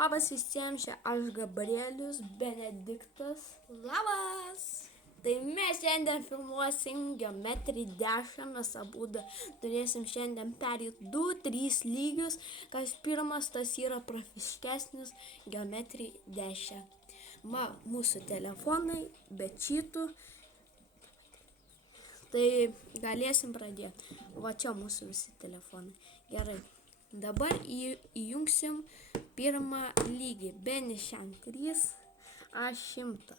Labas visiems, čia aš Gabrielius Benediktas. Labas! Tai mes šiandien filmuosim Geometry Dashą, mes abu turėsim šiandien perėti 2-3 lygius, kas pirmas tas yra profiškesnis Geometry Dashą. Mūsų telefonai, be čytų, tai galėsim pradėti. Va čia mūsų visi telefonai. Gerai, dabar įjungsim pirmą lygį. Benišen 3, aš 100.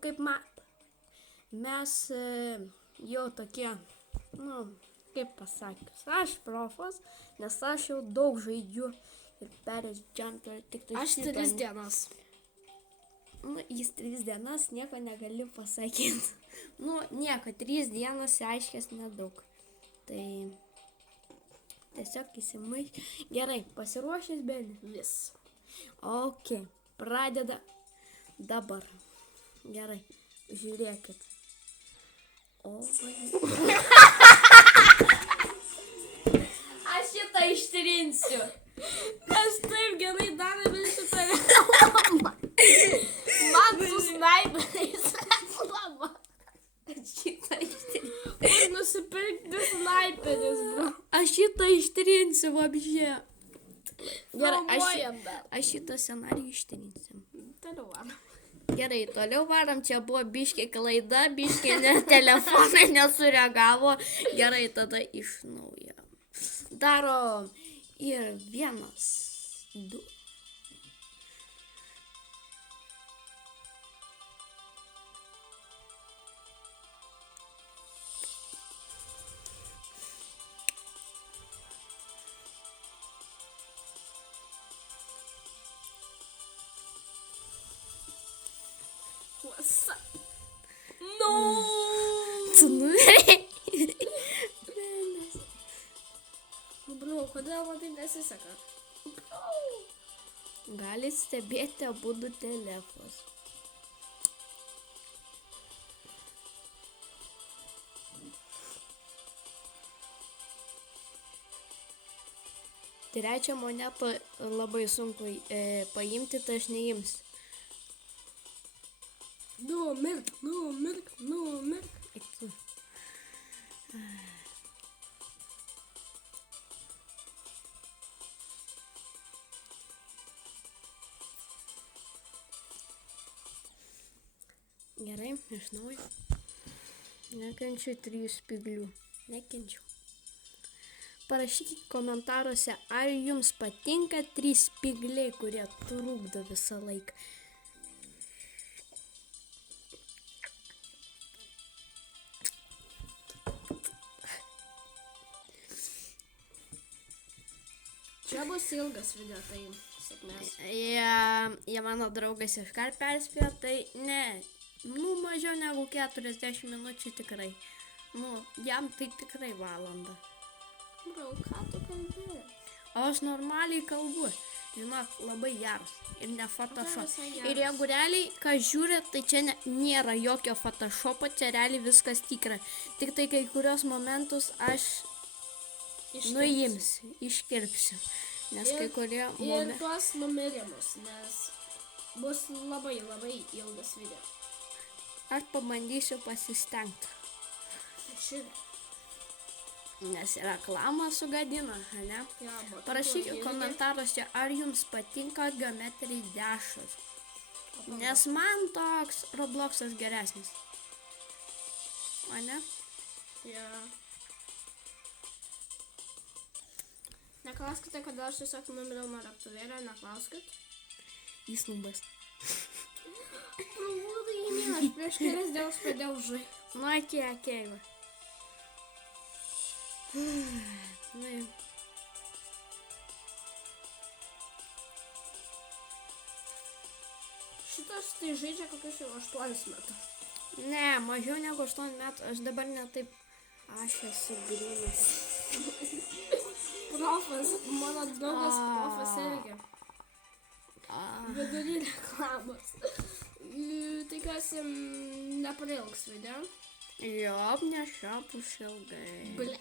Kaip mes jau tokie, kaip pasakius, aš profas, nes aš jau daug žaidžiu ir perės jumper tik tai aš 3 dienas. Jis 3 dienas, nieko negaliu pasakyti. Nieko, 3 dienos aiškės nedaug. Tai tiesiog įsimaiš. Gerai, pasiruošęs, Beni? Vis. Ok, pradeda dabar. Gerai, žiūrėkit. Aš šitą ištrinsiu. Aš taip gerai darėme šitą reklamą. Man su snaiperiais reklama. Aš šitą ištrinsiu. Kur nusipirkti snaiperis, bro? Aš šitą ištrinsiu, vabžė. Gerai, Filmuojam dar. aš šitą scenarijų ištrinsiu. Toliau varom. Gerai, toliau varam, čia buvo biškė klaida, biškė telefonai nesureagavo. Gerai, tada iš naujo. Darom ir 1, 2. What's up? No! Tu numerėjai. Bro, kodėl man taip nesiseka? Gali stebėti abudu telefonus. Trečią monetą labai sunku paimti, tai aš neimsiu. Numirk. Eik tu. Gerai, iš naujo. Nekenčiu 3 spyglių. Nekenčiu. Parašykite komentaruose, ar jums patinka 3 spygliai, kurie trukdo visą laiką. Čia bus ilgas video, tai sėkmės. Jie mano draugas iškart perspėjo, tai ne, mažiau negu 40 minučių tikrai. Jam tai tikrai valanda. Bro, ką tu kalbėjai? O aš normaliai kalbu, žinok, labai geras ir ne Photoshop. Visai geras. Ir jeigu realiai, ką žiūri, tai čia nėra jokio Photoshopo, čia realiai viskas tikra. Tik tai kai kurios momentus aš nuimsiu, iškirpsiu. Nes kai kurie ir tuos numerimus, nes bus labai ilgas video. Aš pabandysiu pasistengti. Šiandien. Nes reklamą sugadina, ne? Parašykite komentaruose, ar jums patinka Geometry Dashas. Nes man toks Robloxas geresnis. O ne? Neklauskite, kodėl aš tiesiog numiriau nuo rektuvėlio, neklauskit. Jis nubas. Aš prieš kelias dienas pradėjau žaisti. Akeiva. Šitas tai žaidžia kokius jau 8 metus. Ne, mažiau negu 8 metų, aš dabar netaip, aš esu grynas. Profas, mano draugas profas irgi. Vidury reklamos. Tikiuosi neprailgs video. Jo, nešapus ilgai. Ble.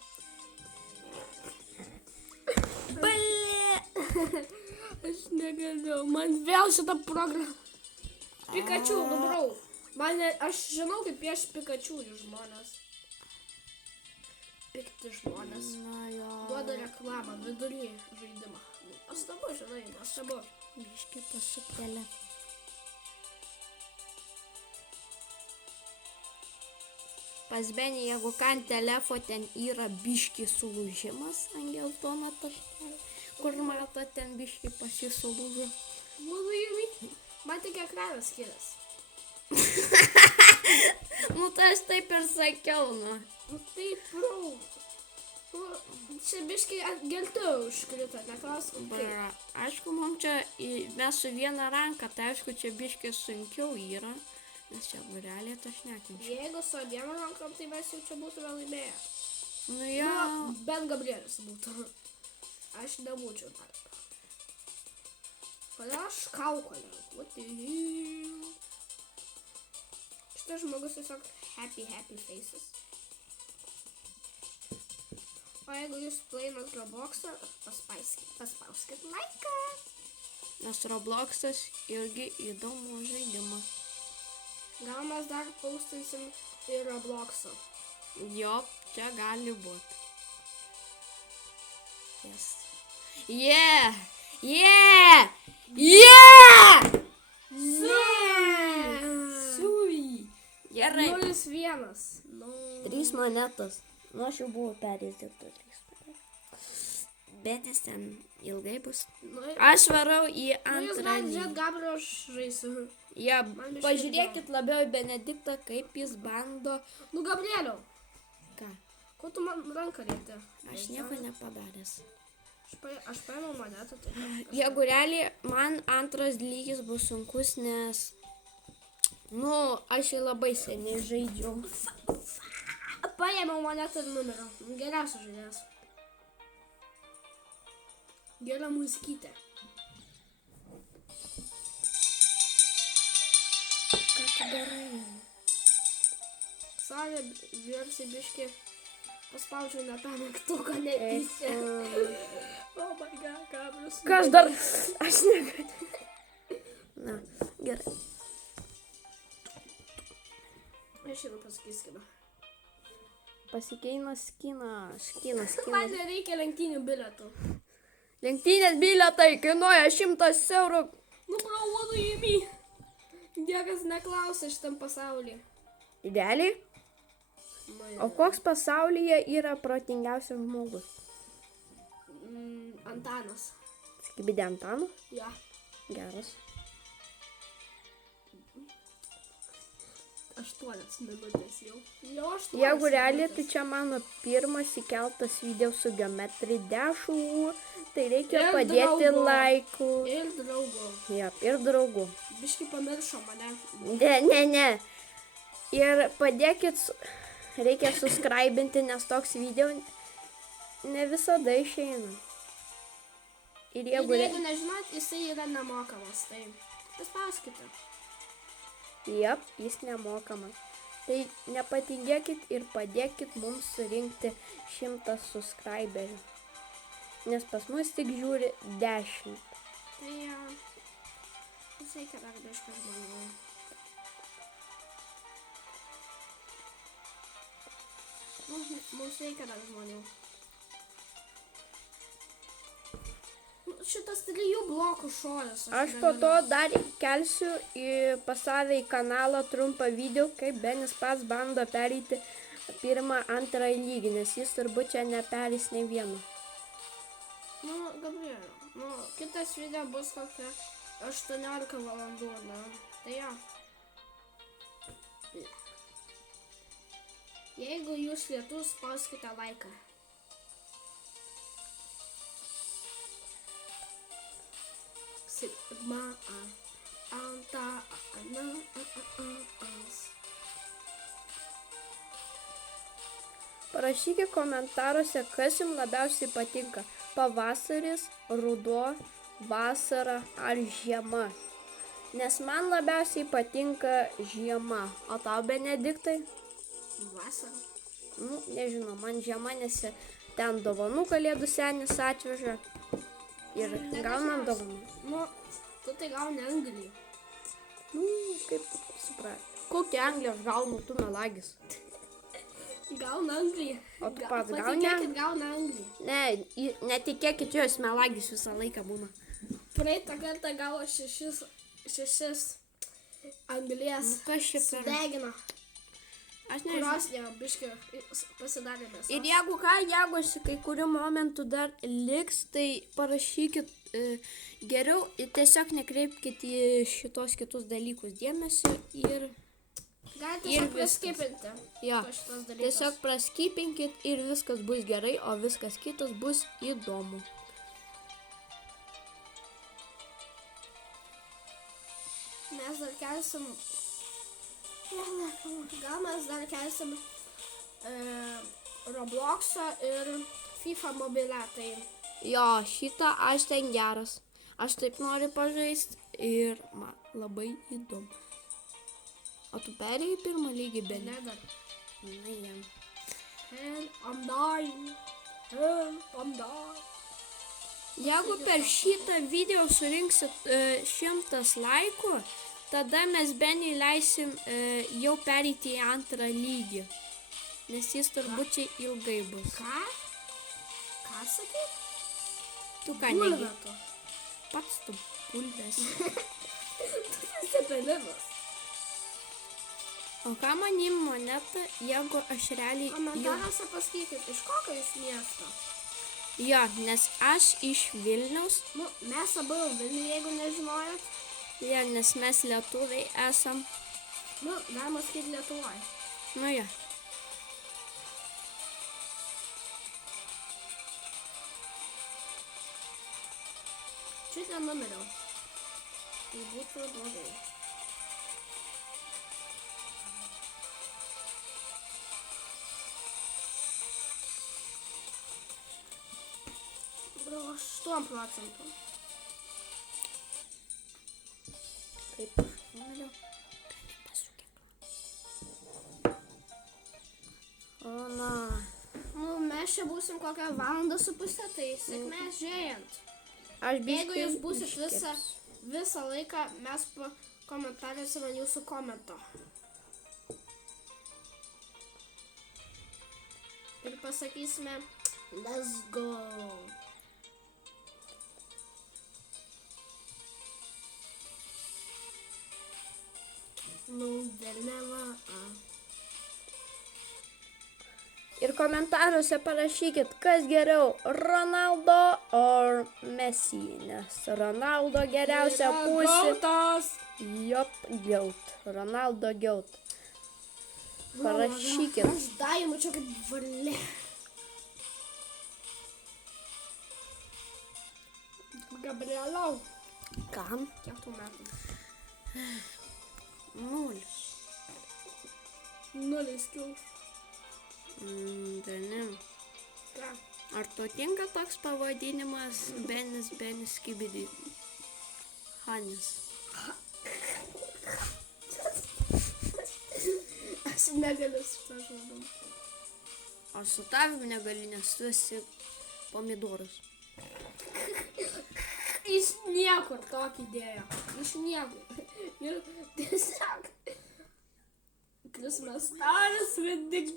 Aš negaliu, man vėl šitą programą. Pikachu, nubrau. Aš žinau, kaip pieš Pikachu žmonės. Pikti žmonės. Na jo. Duoda reklamą vidury žaidimą. Nuostabu, žinai, nuostabu. Biški pasuktelė. Pas Benį, jeigu kan telefo ten yra biški sulūžimas ant geltono taškelio, kur mato ten biški pasisulūžo. Man tik ekranas skiriasi. Nu tai aš taip ir sakiau, nu. Nu taip, brau. Čia biški geltu užkrito, neklauskam kaip. Bra, aišku, mums čia mes su viena ranka, tai aišku, čia biški sunkiau yra, nes čia burelė tas nekinčia. Jeigu su abiem rankom, tai mes jau čia būtume laimėję. Nu jo. Nu, bent Gabrielis būtų. Aš nebūčiau dar. Kodėl aš kaukolę? What the hell? Šitas žmogus tiesiog happy faces. O jeigu jūs plainat Robloxą, paspauskit laiką. Nes Robloxas irgi įdomus žaidimas. Gal mes dar paustinsim į Robloxą. Jo, čia gali būti. Yes. Yeah! Yeah! Yeah! Sui! Gerai. 0-1. 3 monetos. Nu, aš jau buvau perėjęs dėl to 3 monetos. Benis ten ilgai bus. Aš varau į Jūs antrą galite lygį. Gabriel aš žaisiu. Ja, Man biškį pažiūrėkit labiau į Benediktą, kaip jis bando. Nu, Gabrieliau, Ką? ko tu man ranką lieti? Aš nieko nepadaręs. Aš paėmiau monetą, tai... Jeigu realiai man antras lygis bus sunkus, nes... Nu, aš jį labai seniai žaidžiau. Paėmiau monetą ir numeriau. Geriausias žaidėjas. Gera muzikytė. Ką tu darai? Salė virsi biški. Paspaudžiau ne tą mygtuką, netyčia. Oh my god, Gabrius. Ką aš dar? Aš negaliu. Na, gerai. Aš jau pasakyskime. Pasikeina skinas. Man nereikia lenktynių bilietų. Lenktynės bilietai kainuoja 100 eurų. Nu, bro, what do you mean? Niekas neklausia šitam pasaulyje. Idealiai? O koks pasaulyje yra protingiausias žmogus? Antanas. Skibidė Antano? Ja. Geras. 8 minutės jau. Jau 8 Jeigu realiai, tai čia mano pirmas įkeltas video su geometry dešų, tai reikia Ir padėti draugo. laikų. Ir draugų. Jep, ir draugų. Biški pamiršo mane. Ne. Ir padėkit, reikia subscribinti, nes toks video ne visada išeina. Ir Ir jeigu... jeigu nežinot, jisai yra nemokamas, tai paspauskite. Jep, jis nemokamas. Tai nepatingėkit ir padėkit mums surinkti 100 subscriberių. Nes pas mus tik žiūri 10. Tai reikia dar biški žmonių. Mums reikia dar žmonių. Šitas 3 blokų šolis. Aš po to dar kelsiu pas save į kanalą trumpą video, kaip Benis pats bando pereiti 1-2 lygį, nes jis turbūt čia neperės nei vieno. Nu, Gabrieliau, kitas video bus kokia 18 valandų, na. Tai jo. Jeigu jūs lietus, spauskite laiką. Sigma anta Parašykite komentaruose, kas jums labiausiai patinka. Pavasaris, ruduo, vasara ar žiema. Nes man labiausiai patinka žiema. O tau, Benediktai? vasara. Nu, nežinau, man žiema, nes ten dovanų kalėdų senis atveža. Ir gaunam dovaną. Nu, tu tai gauni anglį. Nu, kaip suprat. Kokią anglį aš gaunu, tu melagis. Gauna anglį. O tu pats gauni Patikėkit, gauna anglį. Ne, netikėkit, jos melagis visą laiką būna. Praeitą kartą gavo 6 anglies. Kas čia per... Degino. Aš nežinau. Kurios jau biški pasidarė mėsos. Ir jeigu ką, jeigu kai kurių momentų dar liks, tai parašykit geriau, tiesiog nekreipkit į šitos kitus dalykus dėmesio ir... Galite ir tiesiog viskas. praskipinti. Jo, Šitos dalykus. tiesiog praskypinkit ir viskas bus gerai, o viskas kitas bus įdomu. Mes dar kelsim... Gal mes dar kelsim Roblox'o ir FIFA mobilę, tai... Jo, šitą aš ten geras. Aš taip noriu pažaisti ir man labai įdomu. O tu perėjai pirmą lygį, Beni? Ne dar. Na, jam. Help, I'm dying. Help, I'm dying. Jeigu per šitą video surinksit 100 laikų, tada mes Beniui leisim jau pereiti į antrą lygį. Nes jis turbūt čia ilgai bus. Ką? Ką sakai? Tu ką negi? Bulvę tu. Pats tu bulves. Tu esi pelinas. O ką manim moneta, jeigu aš realiai... Komentaruose pasakykit, iš kokio jūs miesto? Jo, nes aš iš Vilniaus. Nu, mes abu Vilniuje, jeigu nežinojat. Jo, nes mes lietuviai esam. Nu, galima sakyti Lietuvoje. Nu jo. Šitą numeriau. Tai būtų blogai. Bro, 8 procentų. Kaip aš numeriau? O, na. Nu, mes čia būsim kokią valandą su pusę, tai sėkmės žėjant. Aš Jeigu jūs būsit visą laiką, mes komentarėsime jūsų komentą. Ir pasakysime, let's go. Nu, vėliava. Ir komentaruose parašykit, kas geriau, Ronaldo ar Messi, nes Ronaldo geriausia pusė. Gautas. Jop, giaut. Ronaldo giaut. Parašykit. Aš daimu čia kaip valė. Gabrielau. Kam? Kiek tų metų? 0. 0 skills. Benim. Ką? Ar tau tinka toks pavadinimas Benis Skibidi? Hanis. Aš negaliu su to žodom. Aš su tavim negaliu, nes tu esi pomidorus. Iš niekur tokį idėją. Iš niekur. Ir tiesiog. Christmas stars with dick.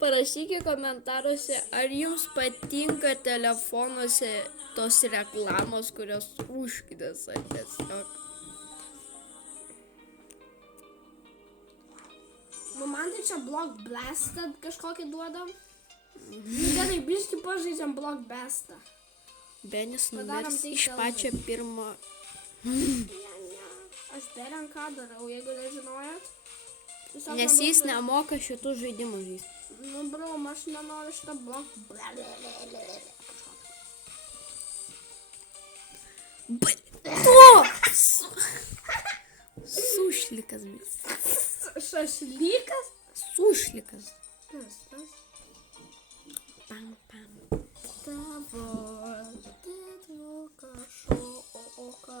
Parašykit komentaruose, ar jums patinka telefonuose tos reklamos, kurios užknisa tiesiog. Nu, man tai čia Block Blasted kažkokį duodam. Gerai, biškį pažaidžiam Block Blastą. Benis Padarom numirs tai iš kalbai. pačio pirmo. Aš berenką darau, jeigu nežinojat. Tiesiog Nes man jis daug- nemoka šitų žaidimų žaisti. Nu, bro, aš nenoriu šitą Block Sušlikas. Šašlykas? Sušlikas. Kas tas? Pam, pam. Tavo tėtvoka šoka.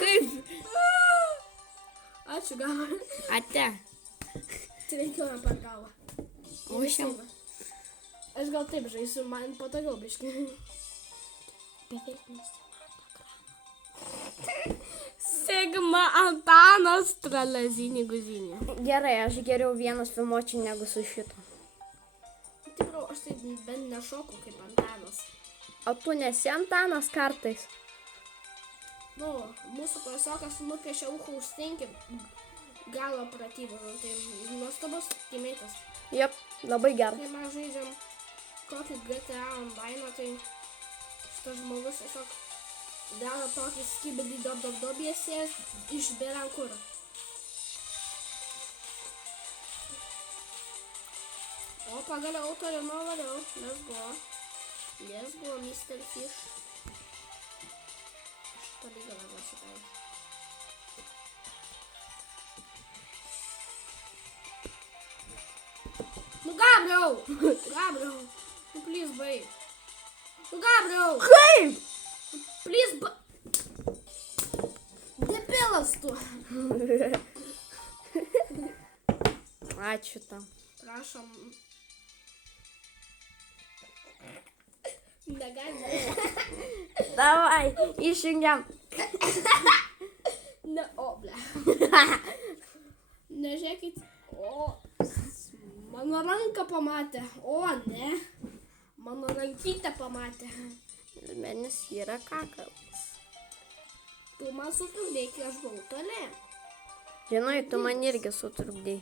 Kaip? Ačiū, gal. Ate. Trenkiau Aš gal taip žaisiu, man patogiau biškai. Beveik nesimato. Sigma Antanas Tralazinį guzinį. Gerai, aš geriau vienas filmuočiau negu su šito. Tikrai, aš taip bent nešoku kaip Antanas. O tu nesi Antanas kartais? Nu, mūsų klasiokas nupiešė ucho užstinki galo pratybą. Tai nuostabus timėtas. Jep, labai gerai. Kai mes žaidžiam kokį GTA online, tai šitas žmogus tiesiog daro tokį skibidį dobėsės išbėra kurą. O pagaliau toliau valiau. Let's go, Mr. Fish. Toli gal nesitai. Nu Gabriel! Gabriel! Nu please baig. Nu Gabriel! Kaip? Please Debilas tu! Ačiū tam. Prašom. Negalime. Davai, išjungiam. Ne, o, ble. Nežiūrėkit. O, mano ranką pamatė. O, ne. Mano rankytę pamatė. Menis yra kakalas. Tu man sutrukdėjai, kai aš buvau toli. Žinai, tu man irgi sutrukdėjai.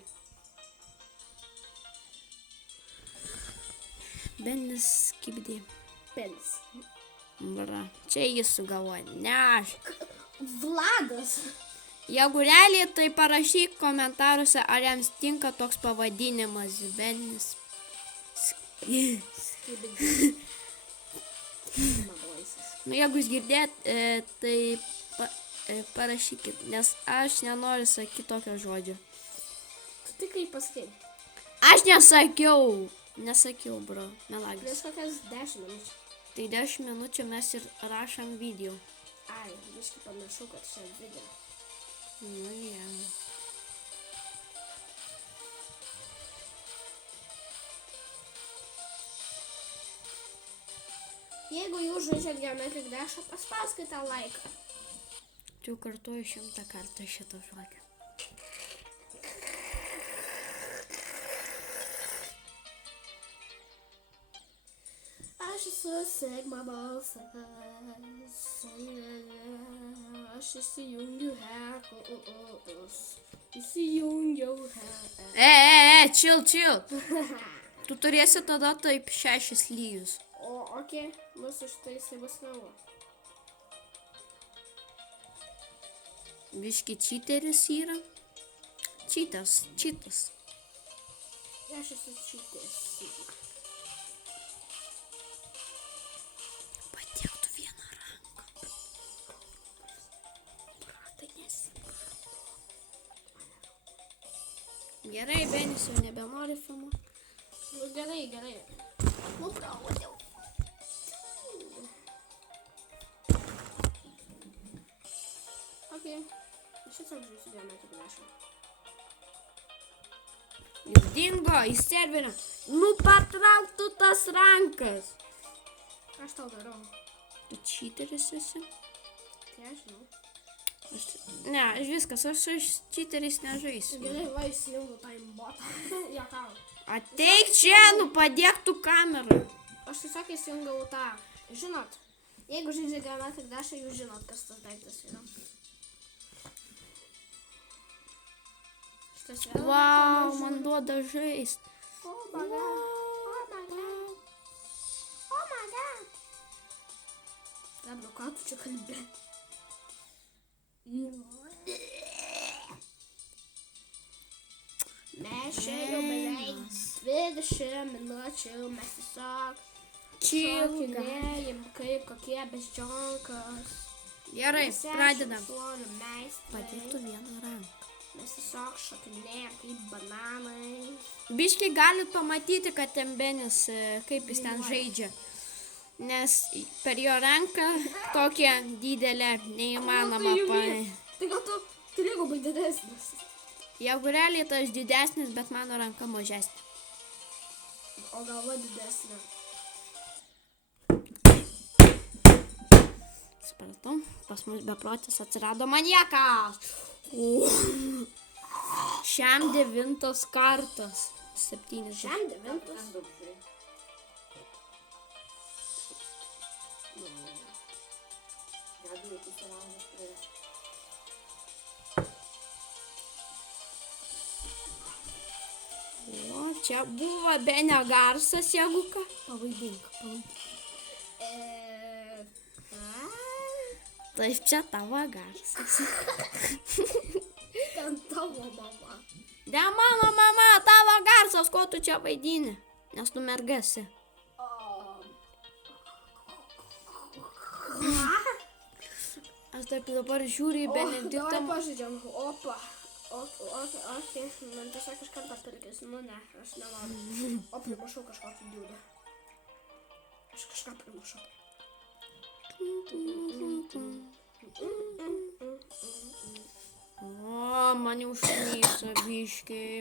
Benis skibdė. Penis. Bra, čia jis sugalvoja, ne aš. Vladas. Jeigu realiai, tai parašyk komentaruose, ar jiems tinka toks pavadinimas. Benis. Skibidį. Nu, jeigu jūs girdėt, tai parašykit, nes aš nenoriu sakyti tokio žodžio. Tu tik kaip pasakai. Aš nesakiau, bro, melagis. Prieš kokias 10 minučių. Tai 10 minučių mes ir rašom video. Ai, biškai pamiršau, kad čia video. Nu, ja. Jeigu jūs žaidžiat Geometric Dash, paspauskite laiką. Čia kartuoju 100 kartą šitą žodį. Aš esu Sigma balsas. Aš įsijungiu hekus. Įsijungiau hekus. Chill. Tu turėsi tada taip 6 lygius. O, okei, mūsų šitai jisai bus naujo. Biški čiteris yra. Čitas. Aš esu čitės. Padėktų vieną ranką. Tai nesimato. Gerai, Benis jau nebenori filmuoti. Nu, gerai. Nu, pravodėjau. Okei. Aš tiesiog žaisiu Geometric Dash. Jis dingo į serverą. Nu, patrauk tu tas rankas. Aš tau darau. Tu čiteris esi? Tai aš žinau. Ne, viskas, aš su čiteris nežaisiu. Gerai, va, įsijungiu tą imbotą. Jokau. Ateik čia, nu padėk tu kamerą. Aš tiesiog įsijungiau tą. Žinot, jeigu žaidžia Geometric Dash, jūs žinot, kas tas daiktas yra. Šitas vėl. Vau, man duoda žaist. Oh my god. Dabar, ką tu čia kalbė? Mes čia jau beveik 20 minučių, mes tiesiog šokinėjim kaip kokie beždžionkas. Gerai, pradedam. Padėktų. Padėktų vieną ranką. Mes tiesiog šokinėjim kaip bananai. Biškai galit pamatyti, kad ten Benis, kaip jis ten žaidžia. Nes per jo ranką tokia didelė neįmanoma paėti. Tai gal tu trigubai didesnis. Jeigu realiai tas didesnis, bet mano ranka mažesnė. o galva didesnė. Supratau, pas mus beprotis atsirado maniakas. Šiam 9 kartas. 7. Šiam 9. O, čia buvo bene garsas, jeigu ką. Pavaidink. Taip, čia tavo garsas. Ten tavo mama. Ne mano mama, tavo garsas, ko tu čia vaidini? Nes tu mergasi. Aš taip dabar žiūriu į Benediktą. Davai pažaidžiam. Opa. Ok. Man tiesiog iš karto pirkis. Nu ne, aš nenoriu. O primušau kažkokį diudą. Aš kažką primušau. O, mane užknyso biškiai.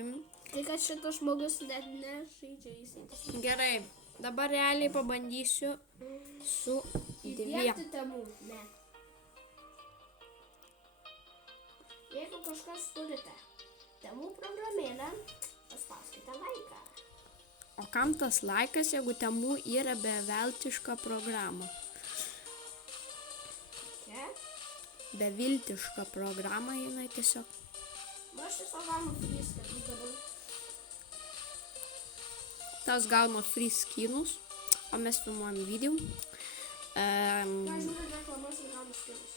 Tai kad šitas žmogus net nežaidžia įsėtis. Gerai, dabar realiai pabandysiu su 2. Įdėkti temų. Ne. Jeigu kažkas turite temų programėlę, paspauskite laiką. O kam tas laikas, jeigu temų yra beveltiška programa? Ne? Beviltiška programa jinai tiesiog. Aš tiesiog gaunu free dabar. Tas gauna free skinus, o mes filmuojam video. Ką žiūrint reklamas ir gaunu skinus.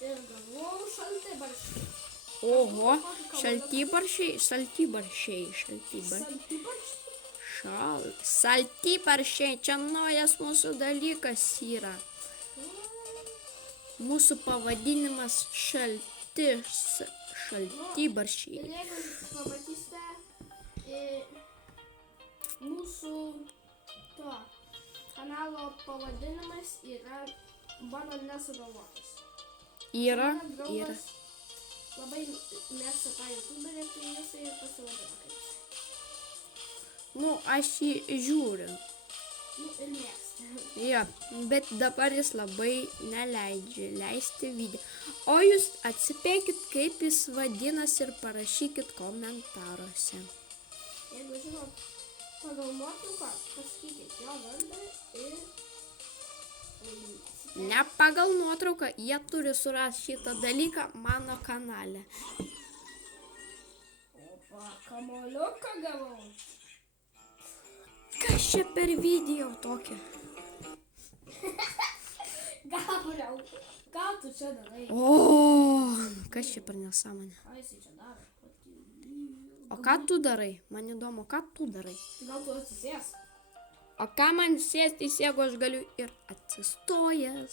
Ir gavau šaltibarščiai. Oho, šaltibarščiai. Šaltibarščiai, čia naujas mūsų dalykas yra. Mūsų pavadinimas šaltibarščiai. Ir jeigu pamatysite, mūsų to kanalo pavadinimas yra mano nesugalvotas. Yra. Labai mėgsta tą youtuberį, tai jisai ir pasivadino kaip jisai. Nu, aš jį žiūriu. Nu, ir mėgsta. Ja, bet dabar jis labai neleidžia leisti video. O jūs atsipėkit, kaip jis vadinasi ir parašykit komentaruose. Jeigu žinot, pagal nuotrauką, pasakykit jo vardą ir laimėsite. Ne pagal nuotrauką, jie turi surasti šitą dalyką mano kanale. Opa, kamoliuką gavau. Kas čia per video tokį? Gabriel, ką tu čia darai? O, kas čia per nesąmonė? Ką jisai čia daro? O ką tu darai? Man įdomu, ką tu darai? Gal tu atsisės? O ką man sėstis, jeigu aš galiu ir atsistojęs?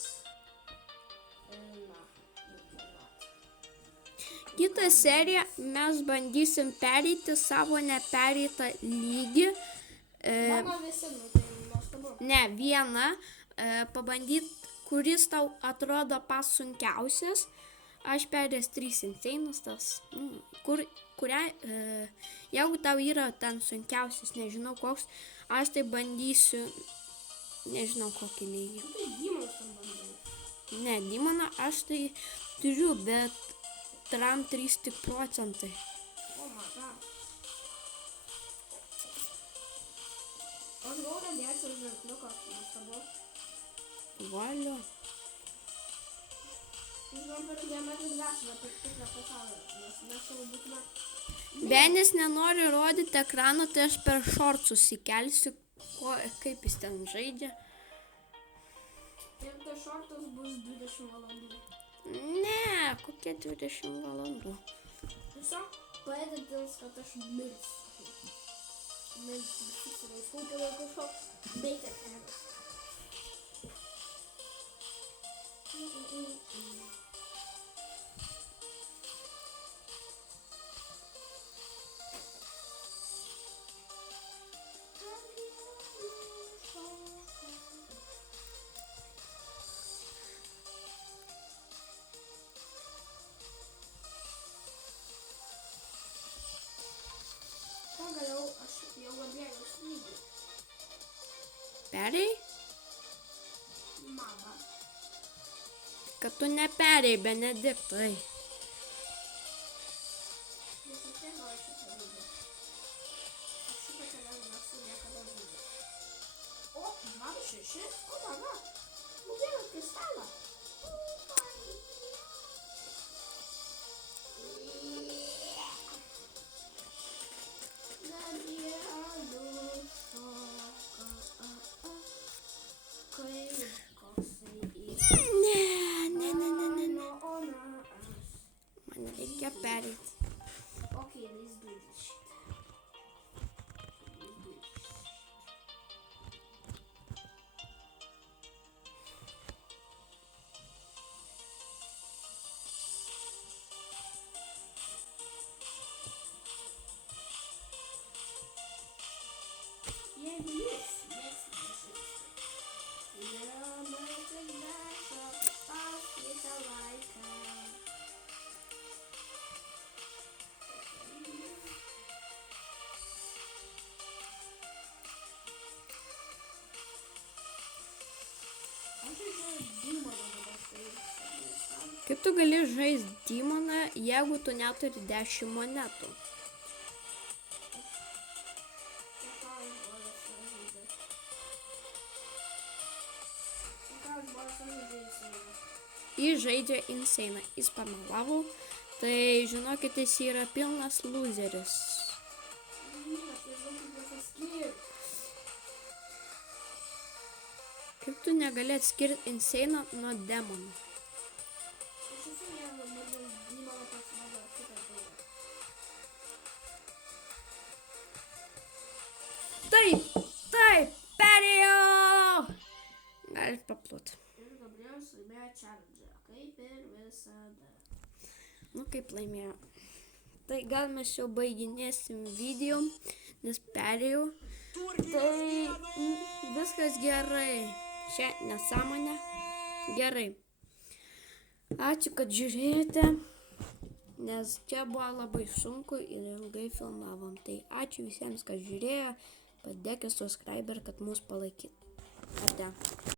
Kitą seriją mes bandysim pereiti savo nepereitą lygį. Mano visi, nu tai nuostabu. Ne, vieną pabandyti, kuris tau atrodo pats sunkiausias. Aš perės 3 inseinus, tas, jeigu tau yra ten sunkiausias, nežinau koks, aš tai bandysiu, nežinau kokį lygį. Tai Dymanas tam bandai. Ne, Dymaną aš tai turiu, bet tram 3 tik procentai. O, mata. Aš gavau radiacijos ženkliuką, nuostabu. Valio. Žinom, per diametrų grafiną, per tikrą pasaulį, nes mes jau būtume... Benis nenori rodyti ekrano, tai aš per šortus įkelsiu, kaip jis ten žaidžia. Ir tai šortas bus 20 valandų. Ne, kokie 20 valandų. Tiesiog padedins, kad aš mirsiu. Mirsiu, skaupėdėl kažkoks bacon eggs. pagaliau aš jau Gabrieliaus lygį. Perėjai? Mama. Kad tu neperėjai, Benediktai. Nes aš nežinau šitą lygį. Aš šitą kelią nesu niekada žaidęs. O, 26? O, mama. Nubėgau kristalą. Ne. Man reikia pereiti. Okay, let's do this shit. Jeigu jūs mėgstate paskite laiką. Kaip tu gali žaisti Demoną, jeigu tu neturi 10 monetų? Jis žaidžia Insane, jis pamelavo, tai žinokit, jis yra pilnas loseris. Kaip tu negali atskirti Insane nuo Demono? Taip, perėjo! Galit paplot. Ir Gabrielius laimėjo challenge, kaip ir visada. Nu kaip laimėjo. Tai gal mes jau baiginėsim video, nes perėjau. Tai viskas gerai. Čia nesąmonė. Gerai. Ačiū, kad žiūrėjote. Nes čia buvo labai sunku ir ilgai filmavom. Tai ačiū visiems, kas žiūrėjo. Padėkit subscribe, kad mus palaikyt. Ate.